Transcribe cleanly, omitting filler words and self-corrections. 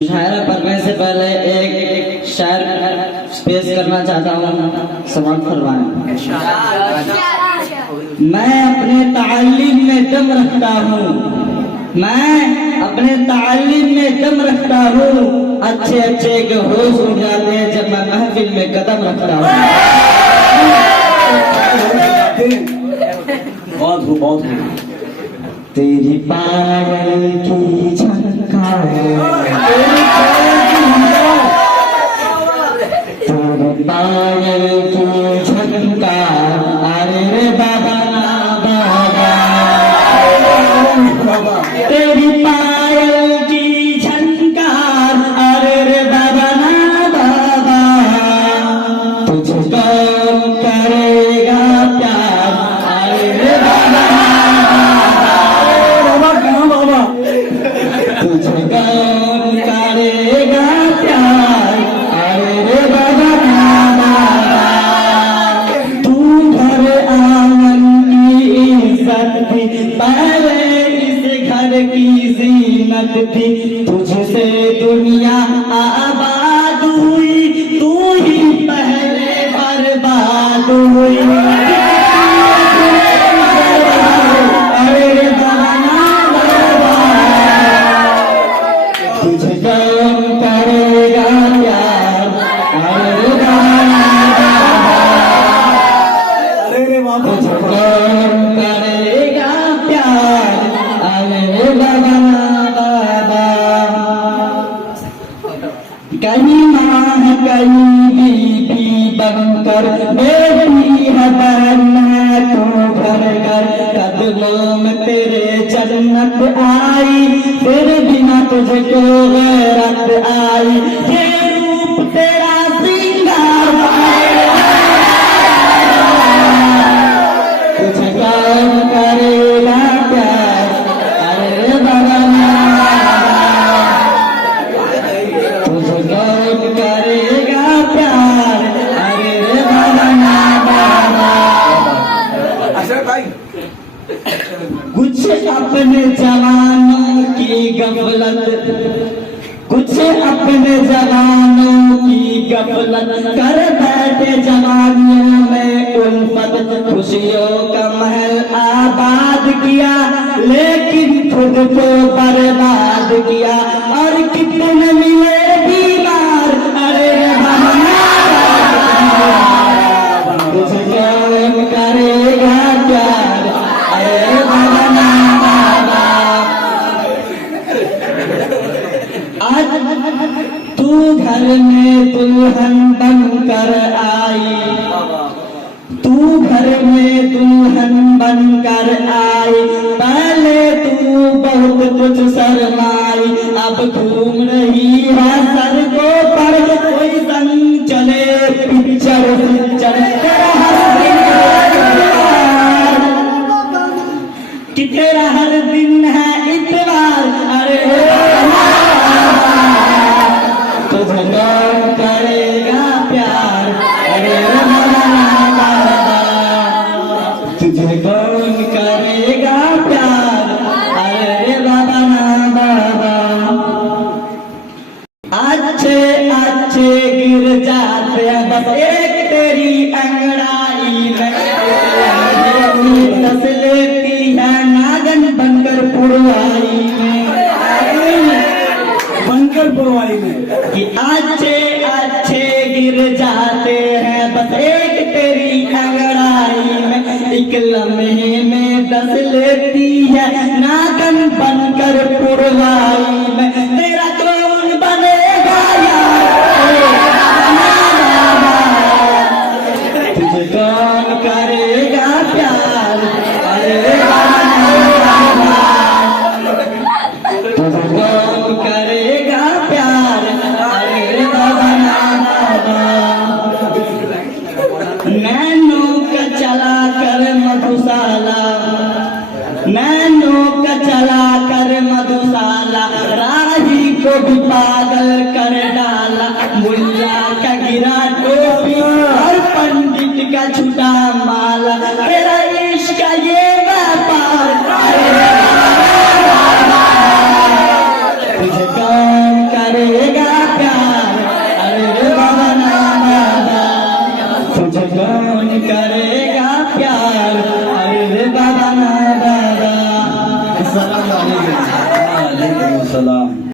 शायरा पढ़ने से पहले एक शायर पेश करना चाहता हूँ, समाप्त फरमाएं। मैं अपने तालीम में दम रखता हूँ, मैं अपने तालीम में दम रखता हूँ, अच्छे अच्छे के होश उड़ जाते हैं जब मैं महफिल में कदम रखता हूँ। बहुत बहुत तेरी पायल की झनकार, तेरी पायल की झनकार, अरे रे बाबा ना बाबा, तेरी पायल की झनकार, अरे रे बाबा ना बाबा, तुझे कौन करेगा प्यार, अरे रे बाबा तुझे कौन करेगा प्यार, अरे रे बाबा तू घर आंगन की इज्जत थी, पहले इस घर की जीनत थी, तुझसे दुनिया आबाद हुई, तू ही पहले बर्बाद हुई। तुझे कौन करेगा प्यार, अरे बाबा तुझे कौन करेगा प्यार, अरे बाबा। कहीं माँ है कहीं बीबी बनकर, बेटी है बहन है तू घर घर, कदमों में तेरे जन्नत आई, फिर बिना तुझको गैरत आई, ये रूप तेरा श्रृंगार, तुझे कौन करेगा प्यार, अरे बाबा तुझे कौन करेगा प्यार, अरे बाबा। कुछ अपने जवानों की गफलत, कुछ अपने जवानों की गफलत, कर बैठे जवानियों में उल्फत, खुशियों का महल आबाद किया, लेकिन खुद को बर्बाद किया, और कितने मिले बीमार, अरे तुझे कौन करेगा प्यार, अरे बाबा। आज तू घर में दुल्हन बनकर आई, तू घर में दुल्हन बनकर आई, पहले तू बहुत कुछ शर्माई, अब घूम रही है सड़कों पर, कोई संग चले पिक्चर तेरा हर कि तेरा हर दिन है इतवार, अरे तुझे कौन करेगा प्यार, अरे तुझे कौन करेगा प्यार, अरे बाबा ना बाबा। अच्छे अच्छे गिर जाते हैं बस एक तेरी अंगड़ाई में, दस लेती है नागन बनकर पुरवाई में, बनकर पुरवाई में कि अच्छे अच्छे गिर जाते हैं बस एक तेरी अंगड़ाई में, एक लम्हे में दस लेती है नागन बनकर पुरवाई में, तेरा कौन बनेगा यार, तुझे कौन करेगा प्यार, अरे तुझे कौन करेगा प्यार, अरे बाबा। नैनो का चला कर मधुशाला, नैनो का चला कर मधुशाला, राही को भी पागल कर डाला, मुल्ला का गिरा टोपी और पंडित का छुटा माला, तेरा इश्क का ये व्यापार, तुझे कौन करे सुकून कर